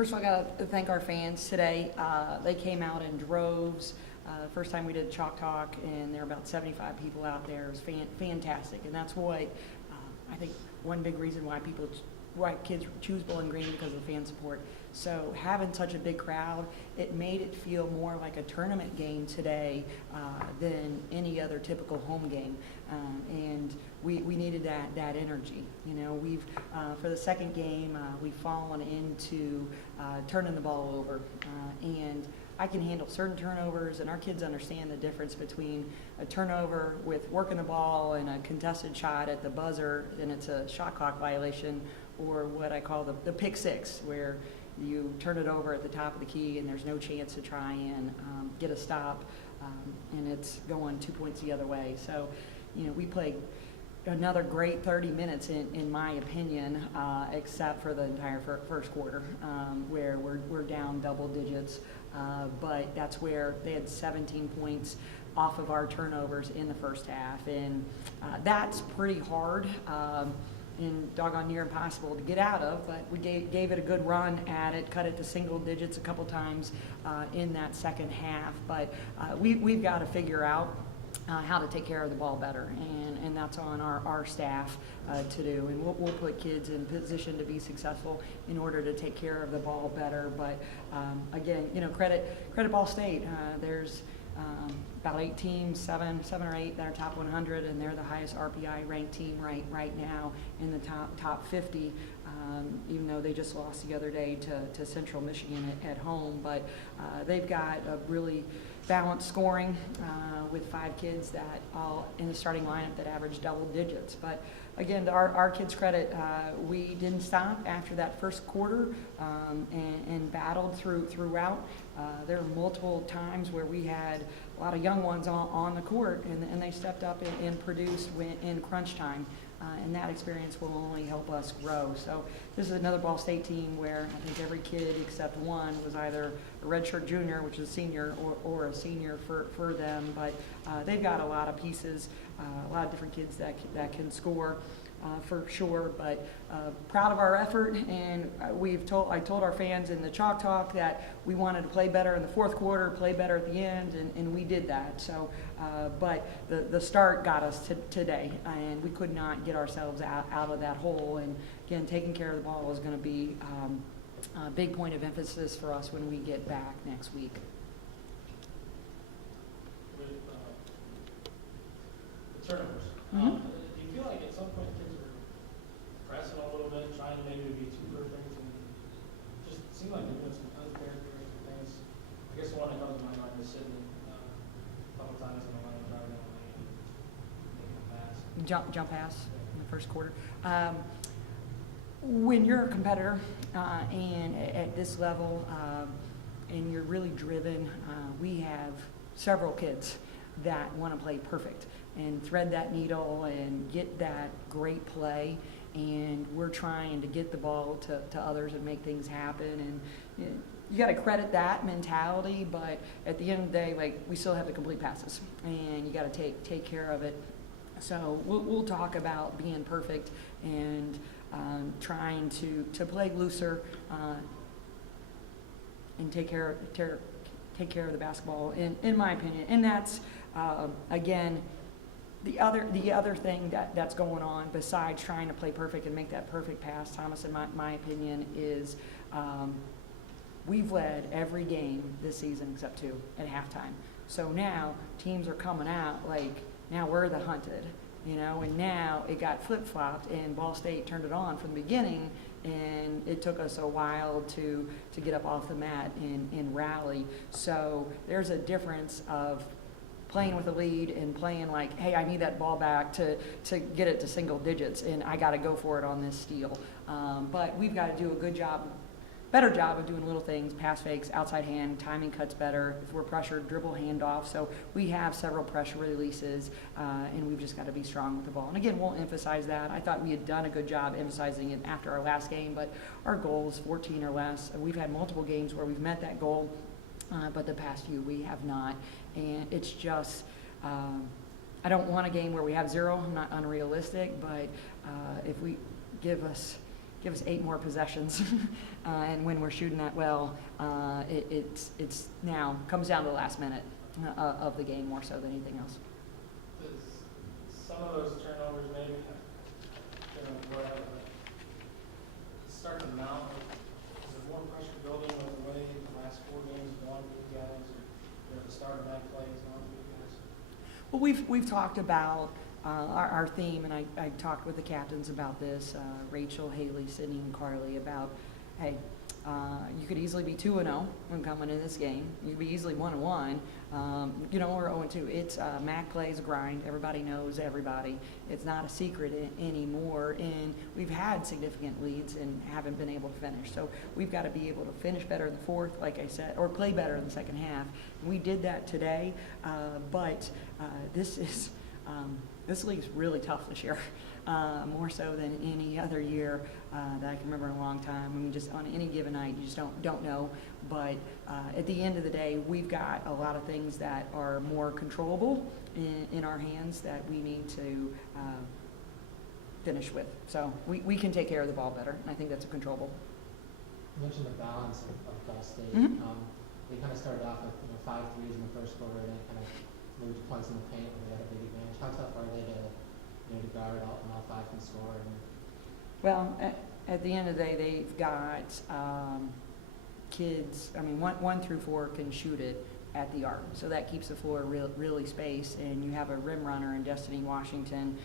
First of all, I got to thank our fans today. They came out in droves. First time we did Chalk Talk, and there were about 75 people out there. It was fantastic, and that's what I think one big reason why kids choose Bowling Green, because of the fan support. So having such a big crowd, it made it feel more like a tournament game today than any other typical home game, and we needed that energy. You know, we've for the second game we've fallen into turning the ball over, and I can handle certain turnovers, and our kids understand the difference between a turnover with working the ball and a contested shot at the buzzer, and it's a shot clock violation, or what I call the pick six, where you turn it over at the top of the key and there's no chance to try and get a stop, and it's going 2 points the other way. So, you know, we played another great 30 minutes in my opinion, except for the entire first quarter, where we're down double digits, but that's where they had 17 points off of our turnovers in the first half, and that's pretty hard and doggone near impossible to get out of, but we gave it a good run at it, cut it to single digits a couple times in that second half, but we've got to figure out how to take care of the ball better, and that's on our staff to do, and we'll put kids in position to be successful in order to take care of the ball better. But again, you know, credit Ball State. There's about 8 teams, seven or eight that are top 100, and they're the highest RPI ranked team right now in the top 50. Even though they just lost the other day to Central Michigan at home, but they've got a really balanced scoring with 5 kids that all in the starting lineup that average double digits. But again, to our kids' credit, we didn't stop after that first quarter and battled throughout. There were multiple times where we had a lot of young ones on the court, and they stepped up and produced in crunch time. And that experience will only help us grow. So this is another Ball State team where I think every kid except one was either a redshirt junior, which is a senior, or a senior for them. But they've got a lot of pieces, a lot of different kids that can score for sure. But proud of our effort, and I told our fans in the Chalk Talk that we wanted to play better in the fourth quarter, play better at the end, and we did that. So, but the start got us today, and we could not get ourselves out of that hole. And again, taking care of the ball is going to be a big point of emphasis for us when we get back next week. With the turnovers, Mm-hmm. do you feel like at some point kids are pressing a little bit, trying to maybe be too perfect, and just seem like they're doing some uncharacteristic things? I guess the one that comes to my mind is Sydney a couple times in the line driving down the lane and making a pass. Jump pass in the first quarter. When you're a competitor and at this level and you're really driven, we have several kids that want to play perfect and thread that needle and get that great play, and we're trying to get the ball to others and make things happen. And you got to credit that mentality, but at the end of the day, like, we still have to complete passes, and you got to take care of it. So we'll talk about being perfect and trying to play looser and take care of the basketball, in my opinion. And that's again the other thing that's going on besides trying to play perfect and make that perfect pass, Thomas, in my opinion, is we've led every game this season except 2 at halftime. So now teams are coming out like, now we're the hunted, you know, and now it got flip-flopped, and Ball State turned it on from the beginning, and it took us a while to get up off the mat and rally. So there's a difference of playing with a lead and playing like, hey, I need that ball back to get it to single digits, and I got to go for it on this steal. But we've got to do a better job of doing little things, pass fakes, outside hand, timing cuts better. If we're pressured, dribble handoff. So we have several pressure releases, and we've just got to be strong with the ball. And again, we'll emphasize that. I thought we had done a good job emphasizing it after our last game, but our goal is 14 or less. We've had multiple games where we've met that goal, but the past few we have not. And it's just, I don't want a game where we have 0. I'm not unrealistic, but if we give us give us 8 more possessions. And when we're shooting that well, it's now comes down to the last minute of the game more so than anything else. Does some of those turnovers maybe, whatever, start to mount? Is there more pressure building with the way the last 4 games have gone for you guys, or at the start of that play has gone for you guys? Well, we've talked about our theme, and I talked with the captains about this, Rachel, Haley, Sydney, and Carly, about, hey, you could easily be 2-0 when coming in this game. You could be easily 1-1, or 0-2. It's MAC plays a grind. Everybody knows everybody. It's not a secret anymore, and we've had significant leads and haven't been able to finish. So we've got to be able to finish better in the fourth, like I said, or play better in the second half. We did that today, but this league's really tough this year, more so than any other year that I can remember in a long time. I mean, just on any given night, you just don't know. But at the end of the day, we've got a lot of things that are more controllable in our hands that we need to finish with. So we can take care of the ball better, and I think that's a controllable. You mentioned the balance of Ball State. Mm-hmm. They kind of started off with 5 threes in the first quarter, and then kind of moved to points in the paint when they had a big advantage. How tough are they to guard all 5 can score? Well, at the end of the day, they've got kids. I mean, 1 through 4 can shoot it at the arc, so that keeps the floor really spaced. And you have a rim runner in Destiny Washington,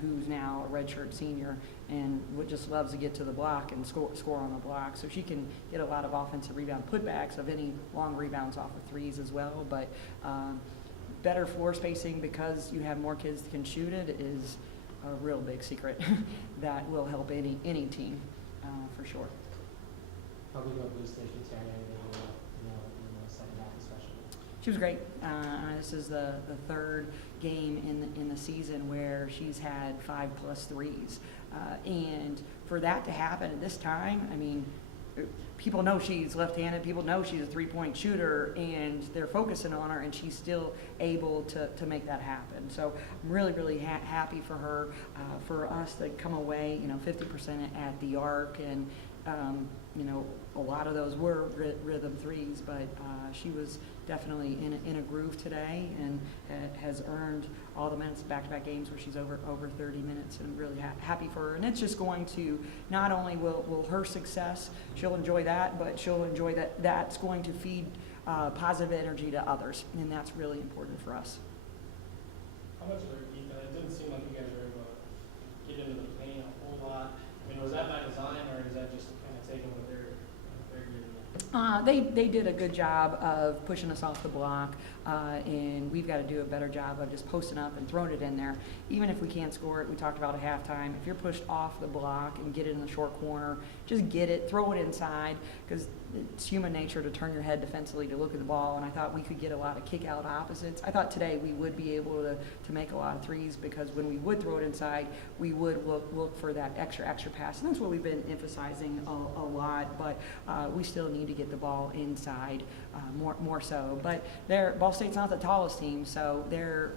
who's now a redshirt senior, and just loves to get to the block and score on the block. So she can get a lot of offensive rebound putbacks of any long rebounds off of threes as well. But better floor spacing, because you have more kids that can shoot it, is a real big secret that will help any team for sure. How big of a boost did Terry in the second half especially? She was great. This is the 3rd game in the season where she's had 5+ threes, and for that to happen at this time, I mean, people know she's left-handed, people know she's a 3-point shooter, and they're focusing on her, and she's still able to make that happen. So I'm really happy for her, for us to come away 50% at the arc, and a lot of those were rhythm threes, but she was definitely in a groove today, and has earned all the minutes, back-to-back games where she's over 30 minutes, and really happy for her. And it's just going to, not only will her success, she'll enjoy that, but she'll enjoy that's going to feed positive energy to others, and that's really important for us. How much of their defense? It didn't seem like you guys were able to get into the paint a whole lot. I mean, was that by design, or is that just kind of taking what they're getting? They did a good job of pushing us off the block, and we've got to do a better job of just posting up and throwing it in there. Even if we can't score it, we talked about at halftime, if you're pushed off the block and get it in the short corner, just get it, throw it inside, because it's human nature to turn your head defensively to look at the ball, and I thought we could get a lot of kick-out opposites. I thought today we would be able to make a lot of threes, because when we would throw it inside, we would look for that extra pass, and that's what we've been emphasizing a lot, but we still need to get the ball inside more so. But Ball State's not the tallest team, so their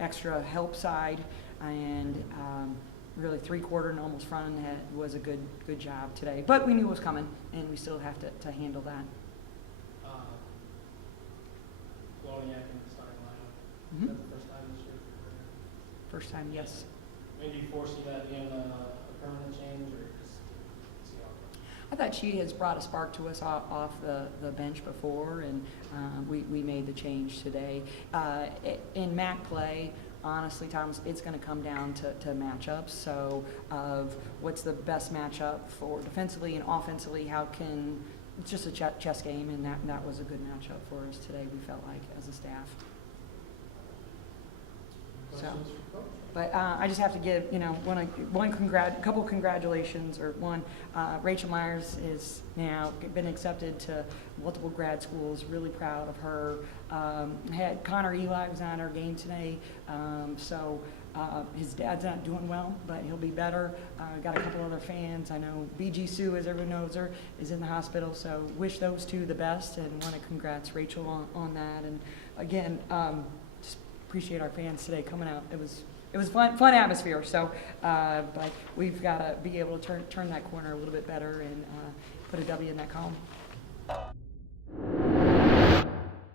extra help side and really 3/4 and almost front was a good job today. But we knew it was coming, and we still have to handle that. Blowing in the starting lineup. Mm-hmm. Is that the first time this year? First time, yes. Maybe foresee that being a permanent change, or just see how it goes? I thought she has brought a spark to us off the bench before, and we made the change today. In MAC play, honestly, Thomas, it's going to come down to matchups. So of what's the best matchup for defensively and offensively, it's just a chess game, and that was a good matchup for us today, we felt like, as a staff. Questions for Coach? But I just have to give, couple congratulations, or one. Rachel Myers has now been accepted to multiple grad schools. Really proud of her. Had Connor Eli was on our game today, so his dad's not doing well, but he'll be better. Got a couple other fans. I know BG Sue, as everyone knows her, is in the hospital. So wish those two the best, and want to congrats Rachel on that. And again, just appreciate our fans today coming out. It it was fun atmosphere. So, but we've got to be able to turn that corner a little bit better and put a W in that column.